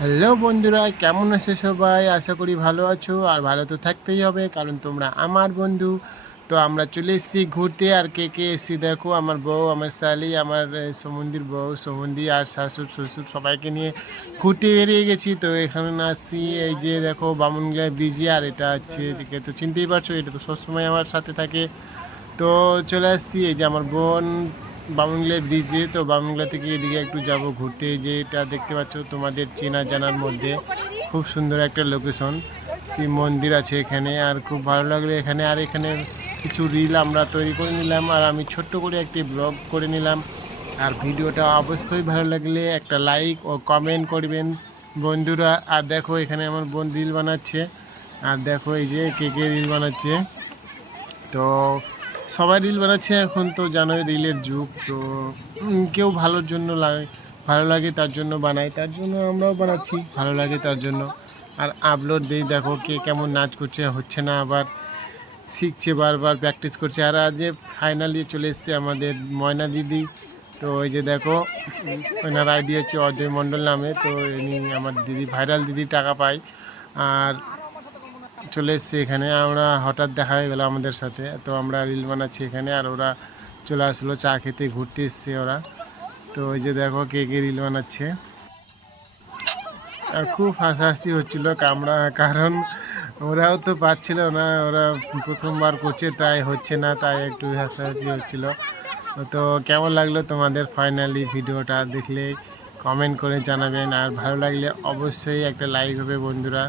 Hello বন্ধুরা, কেমন আছে সবাই? আশা করি ভালো আছো, আর ভালো তো থাকতেই হবে, কারণ তোমরা আমার বন্ধু। তো আমরা চলে এসেছি ঘুরতে, আর কে কে এসেছি দেখো, আমার বউ, আমার শালি, আমার সমন্দির বউ, সমন্দি আর শাশুড়, শ্বশুর, সবাইকে নিয়ে ঘুরতে বেরিয়ে গেছি। তো এখানে আসছি, এই যে দেখো বামুনগলা ব্রিজে আর এটা হচ্ছে এদিকে তো চিনতেই পারছ, এটা তো সবসময় আমার সাথে থাকে। তো চলে আসছি, এই যে আমার বোন বামুংলা ব্রিজে, তো বামুংলা থেকে এদিকে একটু যাব ঘুরতে। যে এটা দেখতে পাচ্ছ তোমাদের চেনা জানার মধ্যে। খুব সুন্দর একটা লোকেশন শিব মন্দির আছে এখানে, আর খুব ভালো লাগল এখানে। আর এখানে কিছু রিল আমরা তৈরি করে নিলাম, আর আমি ছোট্ট করে একটি ব্লগ করে নিলাম। আর ভিডিওটা অবশ্যই ভালো লাগলে একটা লাইক ও কমেন্ট করবেন বন্ধুরা। আর দেখো এখানে আমার বোন রিল বানাচ্ছে। আর দেখো এই যে কে কে রিল বানাচ্ছে। তো সবাই রিল বানাচ্ছে এখন তো জানোই রিলের যুগ, তো কেউ ভালোর জন্য লাগে, ভালো লাগে তার জন্য বানাই তার জন্য আমরাও বানাচ্ছি, ভালো লাগে তার জন্য। আর আপলোড দিই, দেখো কে কেমন নাচ করছে, হচ্ছে না আবার শিখছে বারবার প্র্যাকটিস করছে। আর যে ফাইনালি চলে এসছে আমাদের ময়না দিদি, তো ওই যে দেখো, ওনার আইডি হচ্ছে অজয় মণ্ডল নামে, তো ইনি আমার দিদি ভাইরাল দিদি টাকা পায়। আর চলে এসছে এখানে, আমরা হঠাৎ দেখা হয়ে গেলো আমাদের সাথে। তো আমরা রিল বানাচ্ছি এখানে, আর ওরা চলে আসলো, চা খেতে ঘুরতে এসছে ওরা। তো ওই যে দেখো কে কে রিল বানাচ্ছে। আর খুব হাসাহাসি হচ্ছিল কামড়া কারণ ওরাও তো পাচ্ছিল না, ওরা প্রথমবার করছে, তাই হচ্ছে না, তাই একটু হাসাহাসি হচ্ছিল। তো কেমন লাগল তোমাদের ফাইনালি ভিডিওটা দেখলে কমেন্ট করে জানাবেন, আর ভালো লাগলে অবশ্যই একটা লাইক হবে বন্ধুরা।